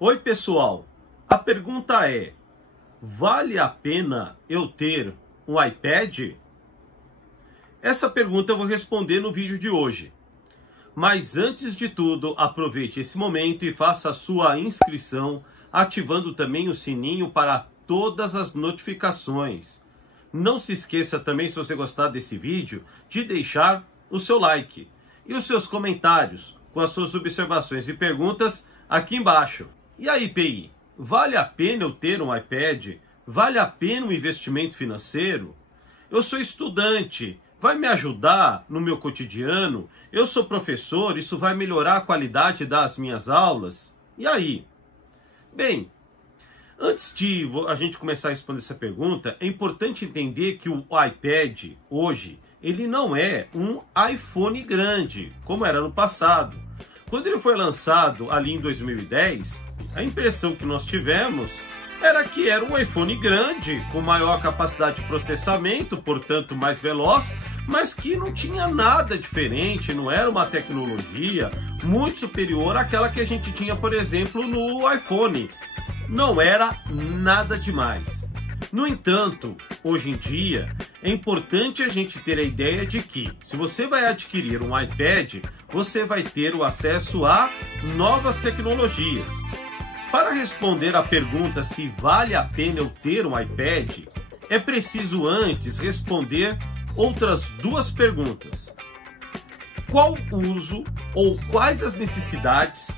Oi pessoal, a pergunta é: vale a pena eu ter um iPad? Essa pergunta eu vou responder no vídeo de hoje. Mas antes de tudo, aproveite esse momento e faça a sua inscrição, ativando também o sininho para todas as notificações. Não se esqueça também, se você gostar desse vídeo, de deixar o seu like e os seus comentários com as suas observações e perguntas aqui embaixo. E aí, PI, vale a pena eu ter um iPad? Vale a pena um investimento financeiro? Eu sou estudante, vai me ajudar no meu cotidiano? Eu sou professor, isso vai melhorar a qualidade das minhas aulas? E aí? Bem, antes de a gente começar a responder essa pergunta, é importante entender que o iPad, hoje, ele não é um iPhone grande, como era no passado. Quando ele foi lançado ali em 2010, a impressão que nós tivemos era que era um iPhone grande, com maior capacidade de processamento, portanto mais veloz, mas que não tinha nada diferente, não era uma tecnologia muito superior àquela que a gente tinha, por exemplo, no iPhone. Não era nada demais. No entanto, hoje em dia, é importante a gente ter a ideia de que, se você vai adquirir um iPad, você vai ter o acesso a novas tecnologias. Para responder à pergunta se vale a pena eu ter um iPad, é preciso antes responder outras duas perguntas. Qual o uso ou quais as necessidades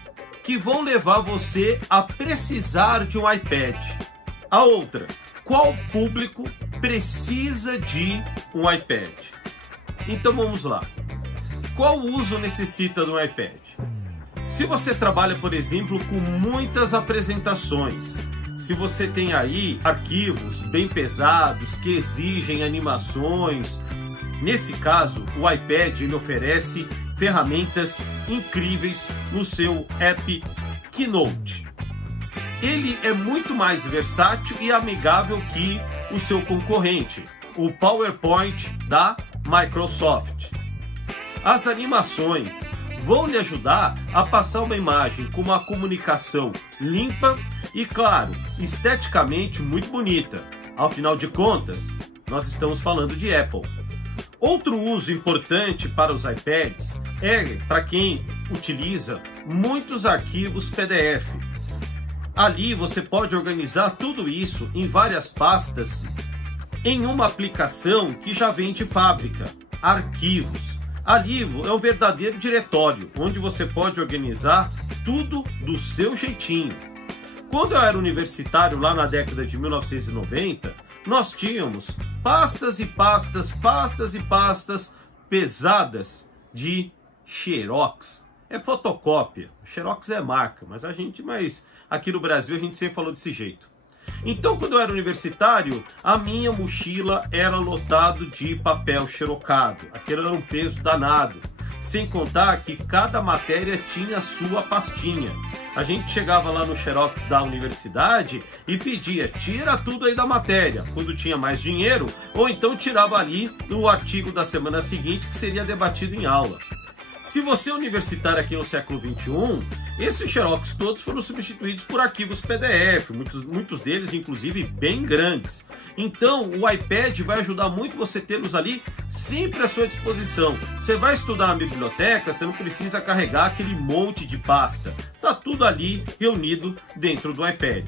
que vão levar você a precisar de um iPad? A outra, qual público precisa de um iPad? Então vamos lá. Qual uso necessita de um iPad? Se você trabalha, por exemplo, com muitas apresentações, se você tem aí arquivos bem pesados que exigem animações, nesse caso o iPad ele oferece ferramentas incríveis no seu app Keynote. Ele é muito mais versátil e amigável que o seu concorrente, o PowerPoint da Microsoft. As animações vão lhe ajudar a passar uma imagem com uma comunicação limpa e, claro, esteticamente muito bonita. Afinal de contas, nós estamos falando de Apple. Outro uso importante para os iPads é para quem utiliza muitos arquivos PDF. Ali você pode organizar tudo isso em várias pastas em uma aplicação que já vem de fábrica, Arquivos. Ali é um verdadeiro diretório, onde você pode organizar tudo do seu jeitinho. Quando eu era universitário, lá na década de 1990, nós tínhamos pastas e pastas pesadas de Xerox. É fotocópia. Xerox é marca, mas aqui no Brasil a gente sempre falou desse jeito. Então, quando eu era universitário, a minha mochila era lotada de papel xerocado. Aquele era um peso danado. Sem contar que cada matéria tinha sua pastinha. A gente chegava lá no Xerox da universidade e pedia, tira tudo aí da matéria, quando tinha mais dinheiro, ou então tirava ali o artigo da semana seguinte que seria debatido em aula. Se você é universitário aqui no século XXI, esses Xerox todos foram substituídos por arquivos PDF, muitos deles inclusive bem grandes. Então o iPad vai ajudar muito você tê-los ali sempre à sua disposição. Você vai estudar na biblioteca, você não precisa carregar aquele monte de pasta. Está tudo ali reunido dentro do iPad.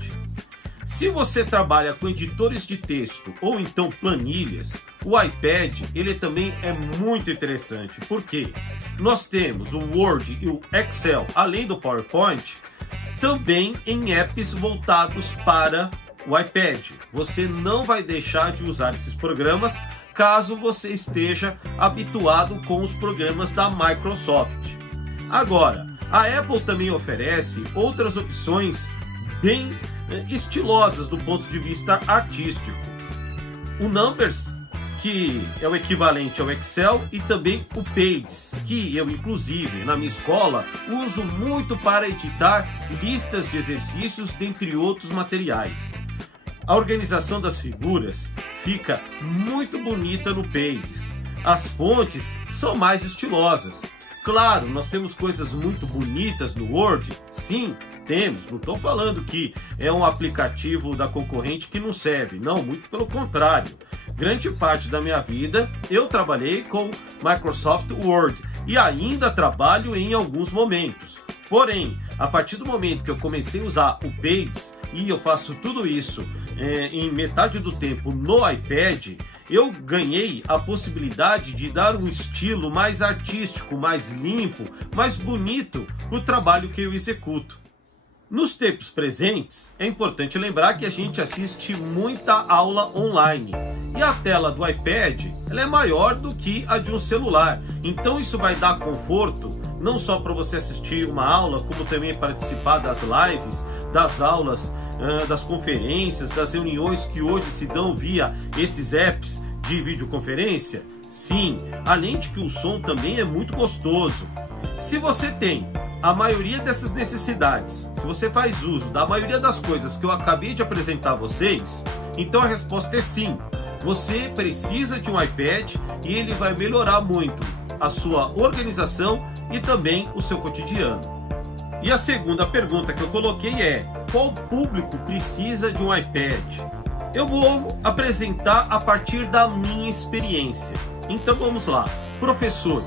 Se você trabalha com editores de texto ou então planilhas, o iPad ele também é muito interessante, porque nós temos o Word e o Excel, além do PowerPoint, também em apps voltados para o iPad. Você não vai deixar de usar esses programas caso você esteja habituado com os programas da Microsoft. Agora, a Apple também oferece outras opções bem estilosas do ponto de vista artístico. O Numbers, que é o equivalente ao Excel, e também o Pages, que eu inclusive na minha escola uso muito para editar listas de exercícios, dentre outros materiais. A organização das figuras fica muito bonita no Pages. As fontes são mais estilosas. Claro, nós temos coisas muito bonitas no Word, sim, temos. Não estou falando que é um aplicativo da concorrente que não serve. Não, muito pelo contrário. Grande parte da minha vida eu trabalhei com Microsoft Word e ainda trabalho em alguns momentos. Porém, a partir do momento que eu comecei a usar o Pages e eu faço tudo isso em metade do tempo no iPad, eu ganhei a possibilidade de dar um estilo mais artístico, mais limpo, mais bonito para o trabalho que eu executo. Nos tempos presentes, é importante lembrar que a gente assiste muita aula online e a tela do iPad ela é maior do que a de um celular. Então isso vai dar conforto não só para você assistir uma aula, como também participar das lives, das aulas, das conferências, das reuniões que hoje se dão via esses apps de videoconferência. Sim, além de que o som também é muito gostoso. Se você tem a maioria dessas necessidades, se você faz uso da maioria das coisas que eu acabei de apresentar a vocês, então a resposta é sim. Você precisa de um iPad e ele vai melhorar muito a sua organização e também o seu cotidiano. E a segunda pergunta que eu coloquei é: qual público precisa de um iPad? Eu vou apresentar a partir da minha experiência. Então vamos lá. Professores,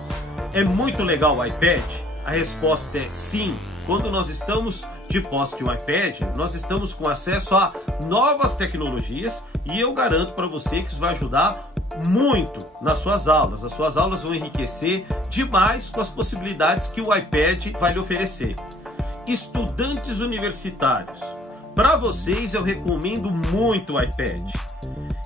é muito legal o iPad? A resposta é sim. Quando nós estamos de posse de um iPad, nós estamos com acesso a novas tecnologias e eu garanto para você que isso vai ajudar muito nas suas aulas. As suas aulas vão enriquecer demais com as possibilidades que o iPad vai lhe oferecer. Estudantes universitários, para vocês eu recomendo muito o iPad.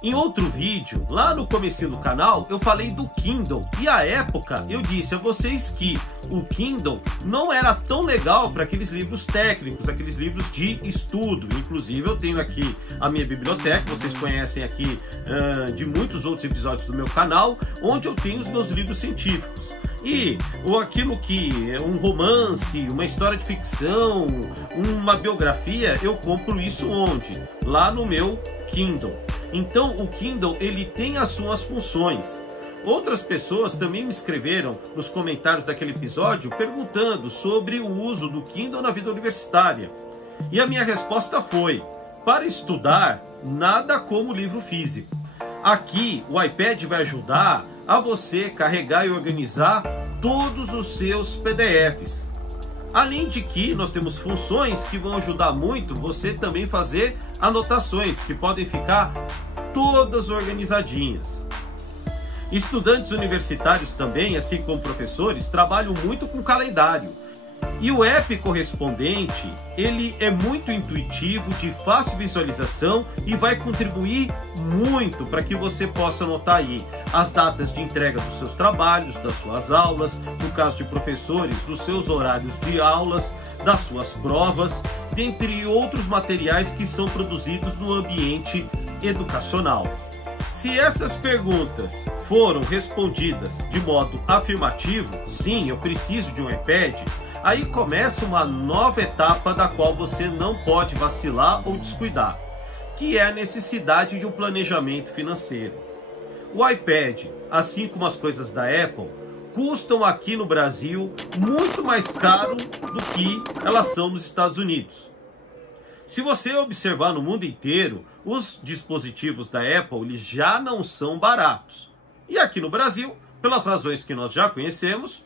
Em outro vídeo, lá no comecinho do canal, eu falei do Kindle e à época eu disse a vocês que o Kindle não era tão legal para aqueles livros técnicos, aqueles livros de estudo. Inclusive eu tenho aqui a minha biblioteca, vocês conhecem aqui de muitos outros episódios do meu canal, onde eu tenho os meus livros científicos. E aquilo que é um romance, uma história de ficção, uma biografia, eu compro isso onde? Lá no meu Kindle. Então o Kindle ele tem as suas funções. Outras pessoas também me escreveram nos comentários daquele episódio perguntando sobre o uso do Kindle na vida universitária. E a minha resposta foi: para estudar, nada como livro físico. Aqui o iPad vai ajudar a você carregar e organizar todos os seus PDFs. Além de que nós temos funções que vão ajudar muito você também fazer anotações que podem ficar todas organizadinhas. Estudantes universitários também, assim como professores, trabalham muito com calendário. E o app correspondente, ele é muito intuitivo, de fácil visualização e vai contribuir muito para que você possa anotar aí as datas de entrega dos seus trabalhos, das suas aulas, no caso de professores, dos seus horários de aulas, das suas provas, dentre outros materiais que são produzidos no ambiente educacional. Se essas perguntas foram respondidas de modo afirmativo, sim, eu preciso de um iPad, aí começa uma nova etapa da qual você não pode vacilar ou descuidar, que é a necessidade de um planejamento financeiro. O iPad, assim como as coisas da Apple, custam aqui no Brasil muito mais caro do que elas são nos Estados Unidos. Se você observar no mundo inteiro, os dispositivos da Apple eles já não são baratos. E aqui no Brasil, pelas razões que nós já conhecemos,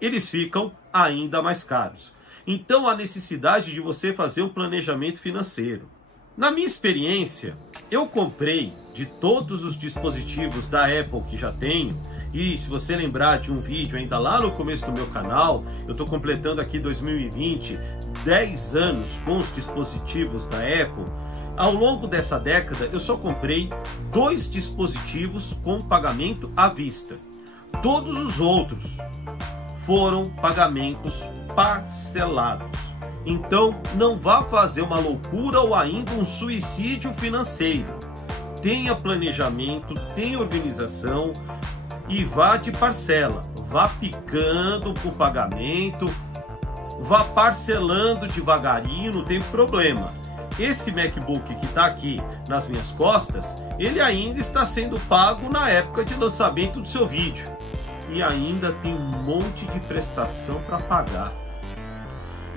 eles ficam ainda mais caros. Então, a necessidade de você fazer um planejamento financeiro. Na minha experiência, eu comprei de todos os dispositivos da Apple que já tenho, e se você lembrar de um vídeo ainda lá no começo do meu canal, eu estou completando aqui 2020, 10 anos com os dispositivos da Apple. Ao longo dessa década, eu só comprei 2 dispositivos com pagamento à vista. Todos os outros foram pagamentos parcelados. Então, não vá fazer uma loucura ou ainda um suicídio financeiro. Tenha planejamento, tenha organização e vá de parcela. Vá picando por pagamento, vá parcelando devagarinho, não tem problema. Esse MacBook que está aqui nas minhas costas, ele ainda está sendo pago na época de lançamento do seu vídeo. E ainda tem um monte de prestação para pagar.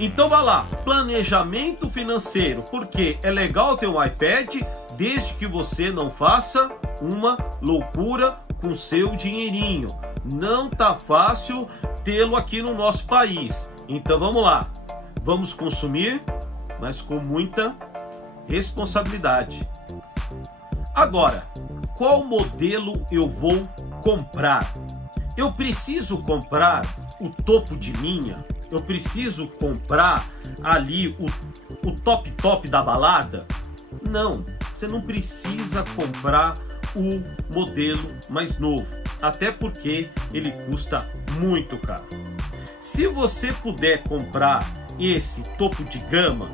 Então vá lá, planejamento financeiro, porque é legal ter um iPad desde que você não faça uma loucura com seu dinheirinho. Não tá fácil tê-lo aqui no nosso país. Então vamos lá, vamos consumir, mas com muita responsabilidade. Agora, qual modelo eu vou comprar? Eu preciso comprar o topo de linha? Eu preciso comprar ali o top da balada? Não, você não precisa comprar o modelo mais novo, até porque ele custa muito caro. Se você puder comprar esse topo de gama,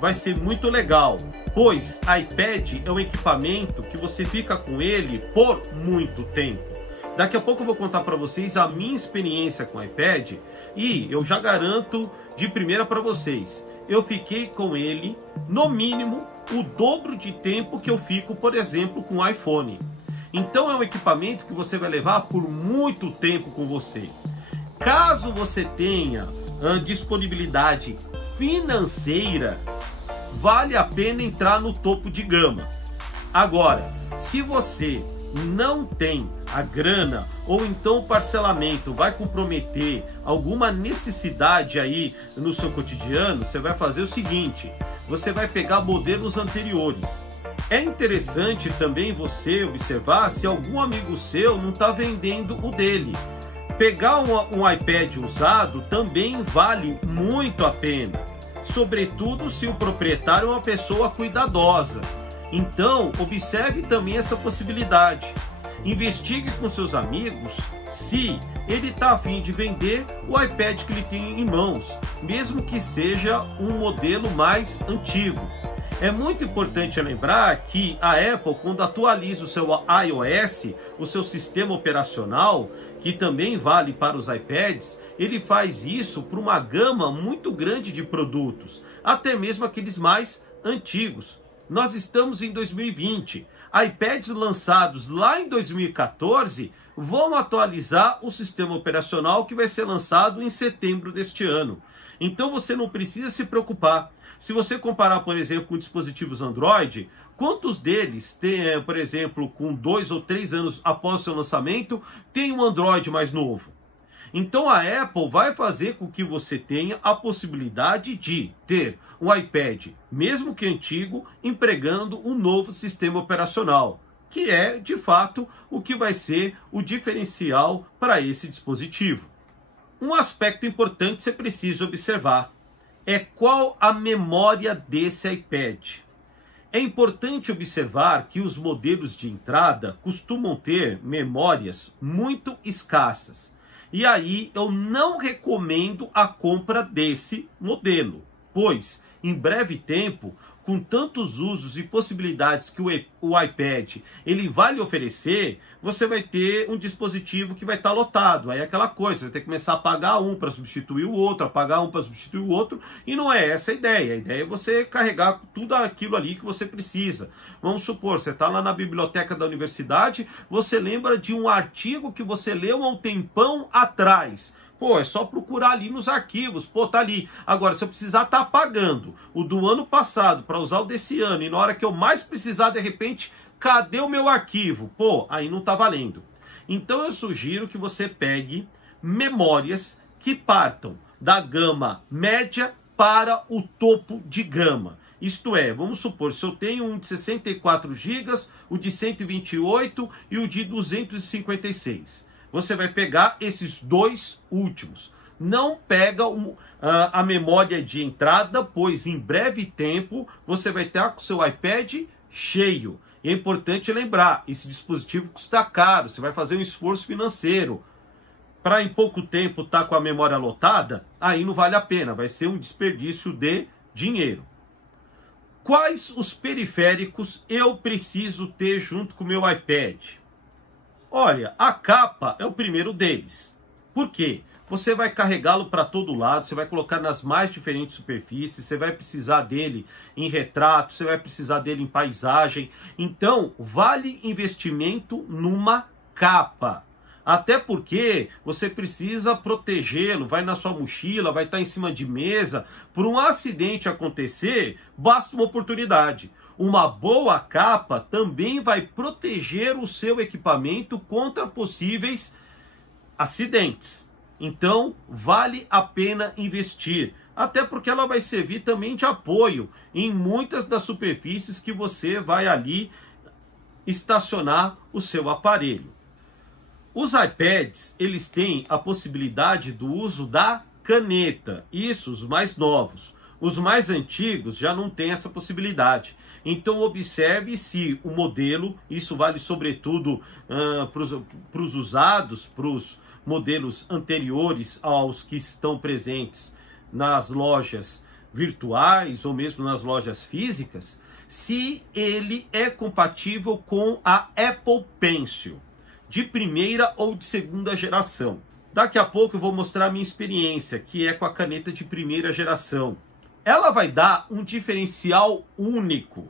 vai ser muito legal, pois iPad é um equipamento que você fica com ele por muito tempo. Daqui a pouco eu vou contar para vocês a minha experiência com o iPad e eu já garanto de primeira para vocês, eu fiquei com ele no mínimo o dobro de tempo que eu fico, por exemplo, com o iPhone. Então é um equipamento que você vai levar por muito tempo com você. Caso você tenha disponibilidade financeira, vale a pena entrar no topo de gama. Agora, se você não tem a grana ou então o parcelamento vai comprometer alguma necessidade aí no seu cotidiano, você vai fazer o seguinte, você vai pegar modelos anteriores. É interessante também você observar se algum amigo seu não está vendendo o dele. Pegar um iPad usado também vale muito a pena, sobretudo se o proprietário é uma pessoa cuidadosa. Então, observe também essa possibilidade. Investigue com seus amigos se ele está a fim de vender o iPad que ele tem em mãos, mesmo que seja um modelo mais antigo. É muito importante lembrar que a Apple, quando atualiza o seu iOS, o seu sistema operacional, que também vale para os iPads, ele faz isso para uma gama muito grande de produtos, até mesmo aqueles mais antigos. Nós estamos em 2020. iPads lançados lá em 2014 vão atualizar o sistema operacional que vai ser lançado em setembro deste ano. Então você não precisa se preocupar. Se você comparar, por exemplo, com dispositivos Android, quantos deles tem, por exemplo, com 2 ou 3 anos após o seu lançamento, tem um Android mais novo? Então a Apple vai fazer com que você tenha a possibilidade de ter um iPad, mesmo que antigo, empregando um novo sistema operacional, que é, de fato, o que vai ser o diferencial para esse dispositivo. Um aspecto importante você precisa observar é qual a memória desse iPad. É importante observar que os modelos de entrada costumam ter memórias muito escassas. E aí eu não recomendo a compra desse modelo, pois em breve tempo, com tantos usos e possibilidades que o iPad ele vai lhe oferecer, você vai ter um dispositivo que vai estar lotado. Aí é aquela coisa, você vai ter que começar a pagar um para substituir o outro, a pagar um para substituir o outro, e não é essa a ideia. A ideia é você carregar tudo aquilo ali que você precisa. Vamos supor, você está lá na biblioteca da universidade, você lembra de um artigo que você leu há um tempão atrás. Pô, é só procurar ali nos arquivos, pô, tá ali. Agora, se eu precisar estar apagando o do ano passado para usar o desse ano, e na hora que eu mais precisar, de repente, cadê o meu arquivo? Pô, aí não tá valendo. Então eu sugiro que você pegue memórias que partam da gama média para o topo de gama. Isto é, vamos supor, se eu tenho um de 64 GB, o de 128 e o de 256. Você vai pegar esses dois últimos. Não pega a memória de entrada, pois em breve tempo você vai estar com o seu iPad cheio. E é importante lembrar, esse dispositivo custa caro, você vai fazer um esforço financeiro. Para em pouco tempo estar com a memória lotada, aí não vale a pena, vai ser um desperdício de dinheiro. Quais os periféricos eu preciso ter junto com o meu iPad? Olha, a capa é o primeiro deles. Por quê? Você vai carregá-lo para todo lado, você vai colocar nas mais diferentes superfícies, você vai precisar dele em retrato, você vai precisar dele em paisagem. Então, vale investimento numa capa. Até porque você precisa protegê-lo, vai na sua mochila, vai estar em cima de mesa. Por um acidente acontecer, basta uma oportunidade. Uma boa capa também vai proteger o seu equipamento contra possíveis acidentes. Então, vale a pena investir. Até porque ela vai servir também de apoio em muitas das superfícies que você vai ali estacionar o seu aparelho. Os iPads, eles têm a possibilidade do uso da caneta. Isso, os mais novos. Os mais antigos já não têm essa possibilidade. Então, observe se o modelo, isso vale sobretudo para os usados, para os modelos anteriores aos que estão presentes nas lojas virtuais ou mesmo nas lojas físicas, se ele é compatível com a Apple Pencil, de primeira ou de segunda geração. Daqui a pouco eu vou mostrar a minha experiência, que é com a caneta de primeira geração. Ela vai dar um diferencial único.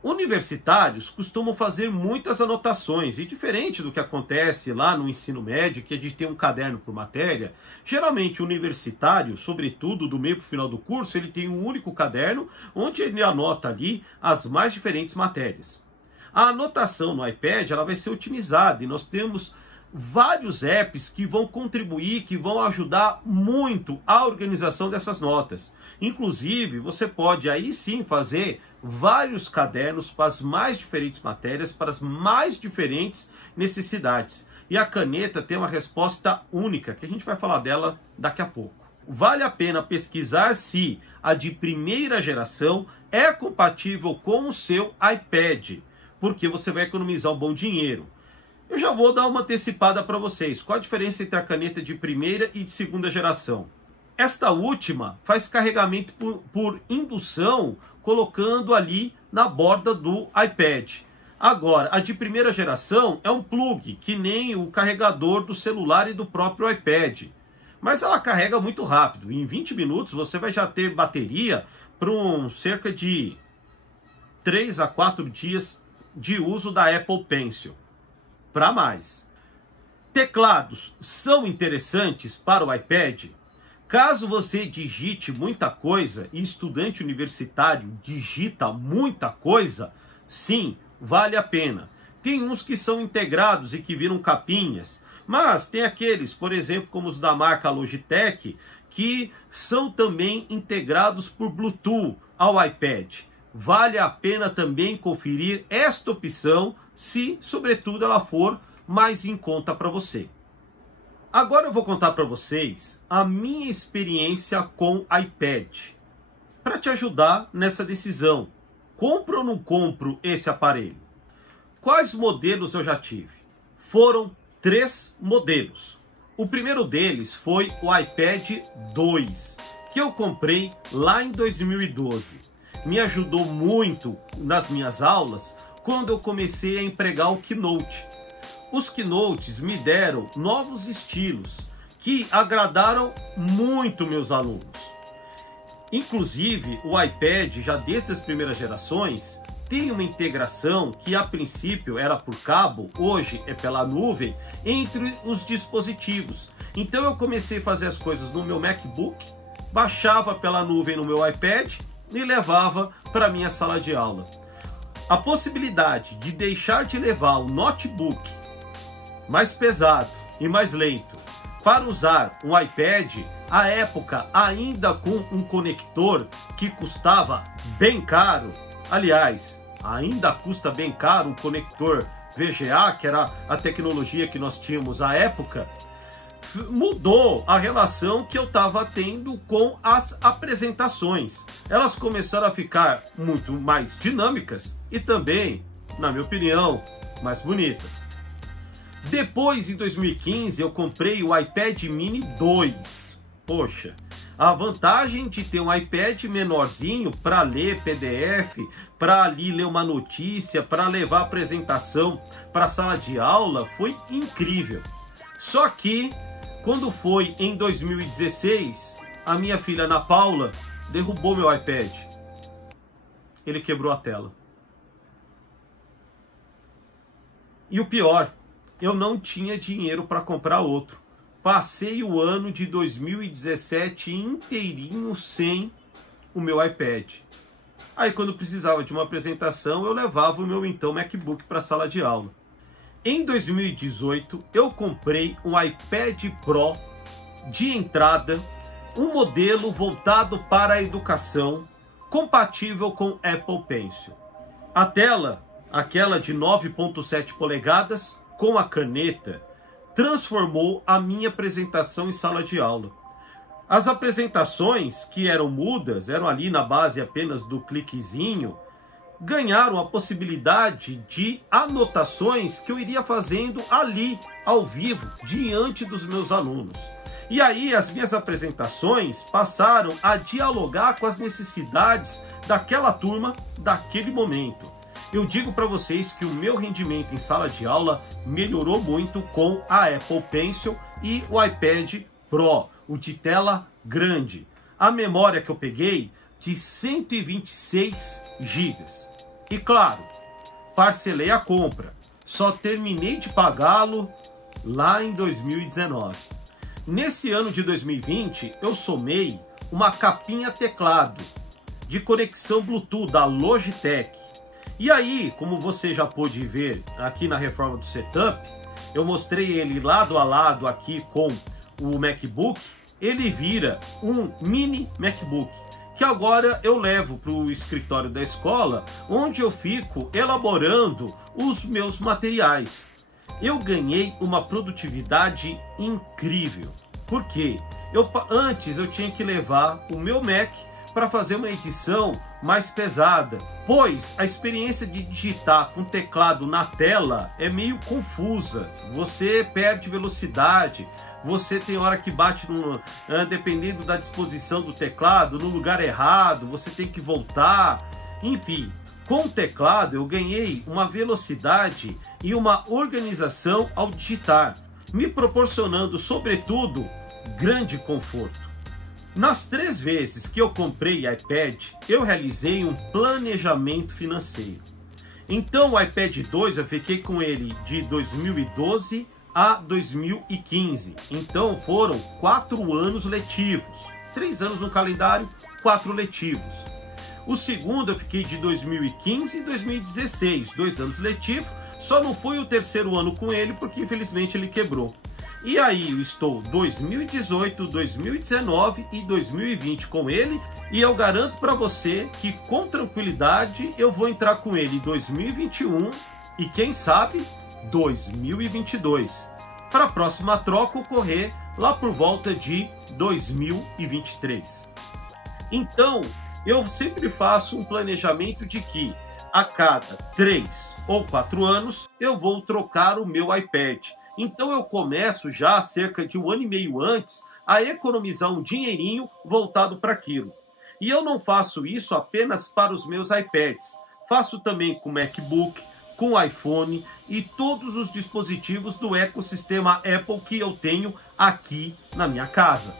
Universitários costumam fazer muitas anotações, e diferente do que acontece lá no ensino médio, que a gente tem um caderno por matéria, geralmente o universitário, sobretudo do meio para o final do curso, ele tem um único caderno, onde ele anota ali as mais diferentes matérias. A anotação no iPad ela vai ser otimizada, e nós temos vários apps que vão contribuir, que vão ajudar muito a organização dessas notas. Inclusive, você pode aí sim fazer vários cadernos para as mais diferentes matérias, para as mais diferentes necessidades. E a caneta tem uma resposta única, que a gente vai falar dela daqui a pouco. Vale a pena pesquisar se a de primeira geração é compatível com o seu iPad, porque você vai economizar um bom dinheiro. Eu já vou dar uma antecipada para vocês. Qual a diferença entre a caneta de primeira e de segunda geração? Esta última faz carregamento por indução, colocando ali na borda do iPad. Agora, a de primeira geração é um plug, que nem o carregador do celular e do próprio iPad. Mas ela carrega muito rápido. Em 20 minutos você vai já ter bateria para cerca de 3 a 4 dias de uso da Apple Pencil. Para mais. Teclados são interessantes para o iPad? Caso você digite muita coisa, e estudante universitário digita muita coisa, sim, vale a pena. Tem uns que são integrados e que viram capinhas, mas tem aqueles, por exemplo, como os da marca Logitech, que são também integrados por Bluetooth ao iPad. Vale a pena também conferir esta opção, se, sobretudo, ela for mais em conta para você. Agora eu vou contar para vocês a minha experiência com iPad, para te ajudar nessa decisão. Compro ou não compro esse aparelho? Quais modelos eu já tive? Foram 3 modelos. O primeiro deles foi o iPad 2, que eu comprei lá em 2012. Me ajudou muito nas minhas aulas quando eu comecei a empregar o Keynote. Os Keynotes me deram novos estilos que agradaram muito meus alunos. Inclusive, o iPad, já desde as primeiras gerações, tem uma integração que a princípio era por cabo, hoje é pela nuvem, entre os dispositivos. Então eu comecei a fazer as coisas no meu MacBook, baixava pela nuvem no meu iPad e levava para a minha sala de aula. A possibilidade de deixar de levar o notebook mais pesado e mais lento para usar um iPad, à época ainda com um conector que custava bem caro, aliás, ainda custa bem caro um conector VGA, que era a tecnologia que nós tínhamos à época, mudou a relação que eu estava tendo com as apresentações. Elas começaram a ficar muito mais dinâmicas e também, na minha opinião, mais bonitas. Depois, em 2015, eu comprei o iPad Mini 2. Poxa, a vantagem de ter um iPad menorzinho para ler PDF, para ali ler uma notícia, para levar a apresentação para a sala de aula, foi incrível. Só que, quando foi em 2016, a minha filha Ana Paula derrubou meu iPad. Ele quebrou a tela. E o pior, eu não tinha dinheiro para comprar outro. Passei o ano de 2017 inteirinho sem o meu iPad. Aí quando precisava de uma apresentação, eu levava o meu então MacBook para a sala de aula. Em 2018, eu comprei um iPad Pro de entrada, um modelo voltado para a educação, compatível com Apple Pencil. A tela, aquela de 9.7 polegadas, com a caneta, transformou a minha apresentação em sala de aula. As apresentações, que eram mudas, eram ali na base apenas do cliquezinho, ganharam a possibilidade de anotações que eu iria fazendo ali, ao vivo, diante dos meus alunos. E aí as minhas apresentações passaram a dialogar com as necessidades daquela turma, daquele momento. Eu digo para vocês que o meu rendimento em sala de aula melhorou muito com a Apple Pencil e o iPad Pro, o de tela grande. A memória que eu peguei de 126 GB. E claro, parcelei a compra. Só terminei de pagá-lo lá em 2019. Nesse ano de 2020, eu somei uma capinha teclado de conexão Bluetooth da Logitech. E aí, como você já pôde ver aqui na reforma do setup, eu mostrei ele lado a lado aqui com o MacBook, ele vira um mini MacBook, que agora eu levo para o escritório da escola, onde eu fico elaborando os meus materiais. Eu ganhei uma produtividade incrível. Por quê? Antes eu tinha que levar o meu Mac para fazer uma edição mais pesada, pois a experiência de digitar com teclado na tela é meio confusa. Você perde velocidade, você tem hora que bate, dependendo da disposição do teclado, no lugar errado, você tem que voltar, enfim. Com o teclado eu ganhei uma velocidade e uma organização ao digitar, me proporcionando, sobretudo, grande conforto. Nas 3 vezes que eu comprei iPad, eu realizei um planejamento financeiro. Então o iPad 2 eu fiquei com ele de 2012 a 2015. Então foram 4 anos letivos. 3 anos no calendário, 4 letivos. O segundo eu fiquei de 2015 e 2016, 2 anos letivos. Só não foi o 3º ano com ele porque infelizmente ele quebrou. E aí eu estou 2018, 2019 e 2020 com ele, e eu garanto para você que com tranquilidade eu vou entrar com ele em 2021 e quem sabe 2022, para a próxima troca ocorrer lá por volta de 2023. Então eu sempre faço um planejamento de que a cada 3 ou 4 anos eu vou trocar o meu iPad. Então eu começo já cerca de 1 ano e meio antes a economizar um dinheirinho voltado para aquilo. E eu não faço isso apenas para os meus iPads. Faço também com MacBook, com iPhone e todos os dispositivos do ecossistema Apple que eu tenho aqui na minha casa.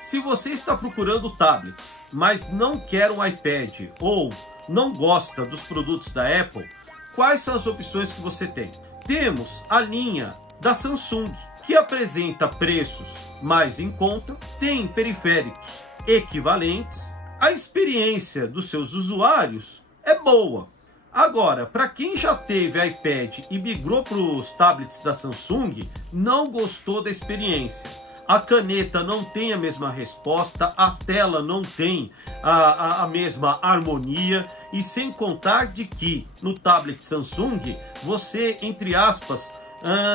Se você está procurando tablets, mas não quer um iPad ou não gosta dos produtos da Apple, quais são as opções que você tem? Temos a linha da Samsung, que apresenta preços mais em conta, tem periféricos equivalentes, a experiência dos seus usuários é boa. Agora, para quem já teve iPad e migrou para os tablets da Samsung, não gostou da experiência. A caneta não tem a mesma resposta, a tela não tem a mesma harmonia, e sem contar de que no tablet Samsung você, entre aspas,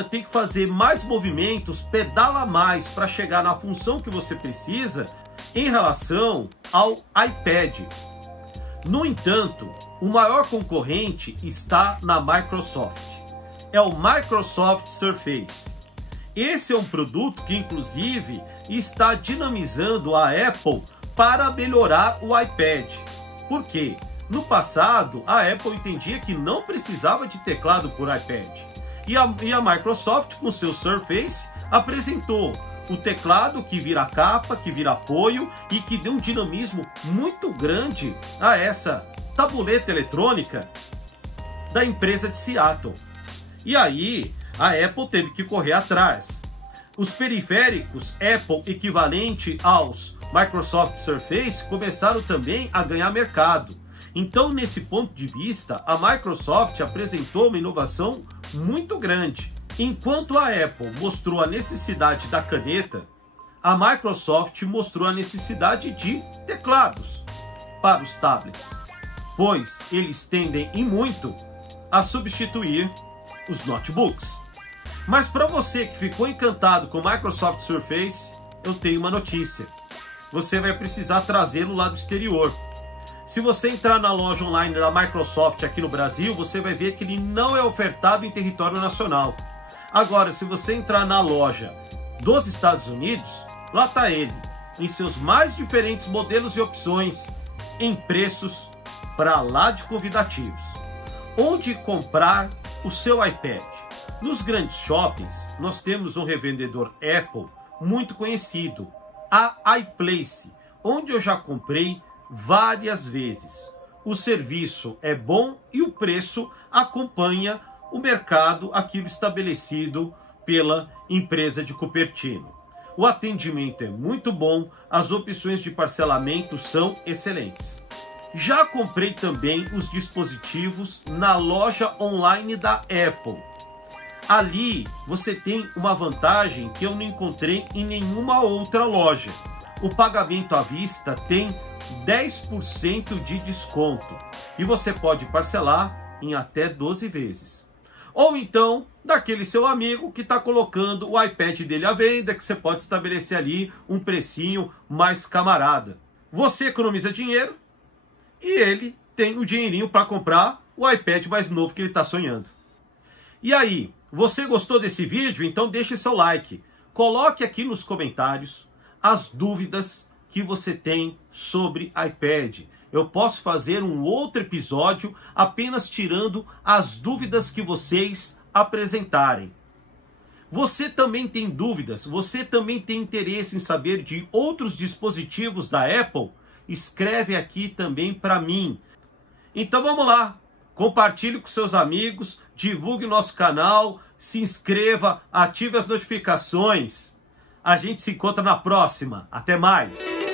tem que fazer mais movimentos, pedala mais para chegar na função que você precisa em relação ao iPad. No entanto, o maior concorrente está na Microsoft. É o Microsoft Surface. Esse é um produto que, inclusive, está dinamizando a Apple para melhorar o iPad. Por quê? No passado, a Apple entendia que não precisava de teclado por iPad. E a Microsoft, com seu Surface, apresentou o teclado que vira capa, que vira apoio e que deu um dinamismo muito grande a essa tabuleta eletrônica da empresa de Seattle. E aí a Apple teve que correr atrás. Os periféricos Apple equivalente aos Microsoft Surface começaram também a ganhar mercado. Então, nesse ponto de vista, a Microsoft apresentou uma inovação muito grande. Enquanto a Apple mostrou a necessidade da caneta, a Microsoft mostrou a necessidade de teclados para os tablets, pois eles tendem e muito a substituir os notebooks. Mas para você que ficou encantado com o Microsoft Surface, eu tenho uma notícia. Você vai precisar trazê-lo lá do exterior. Se você entrar na loja online da Microsoft aqui no Brasil, você vai ver que ele não é ofertado em território nacional. Agora, se você entrar na loja dos Estados Unidos, lá está ele, em seus mais diferentes modelos e opções, em preços para lá de convidativos. Onde comprar o seu iPad? Nos grandes shoppings, nós temos um revendedor Apple muito conhecido, a iPlace, onde eu já comprei várias vezes. O serviço é bom e o preço acompanha o mercado, aquilo estabelecido pela empresa de Cupertino. O atendimento é muito bom, as opções de parcelamento são excelentes. Já comprei também os dispositivos na loja online da Apple. Ali você tem uma vantagem que eu não encontrei em nenhuma outra loja. O pagamento à vista tem 10% de desconto e você pode parcelar em até 12 vezes. Ou então, daquele seu amigo que está colocando o iPad dele à venda, que você pode estabelecer ali um precinho mais camarada. Você economiza dinheiro e ele tem o dinheirinho para comprar o iPad mais novo que ele está sonhando. E aí, você gostou desse vídeo? Então deixe seu like. Coloque aqui nos comentários as dúvidas que você tem sobre iPad. Eu posso fazer um outro episódio apenas tirando as dúvidas que vocês apresentarem. Você também tem dúvidas? Você também tem interesse em saber de outros dispositivos da Apple? Escreve aqui também para mim. Então vamos lá. Compartilhe com seus amigos, divulgue nosso canal, se inscreva, ative as notificações. A gente se encontra na próxima. Até mais!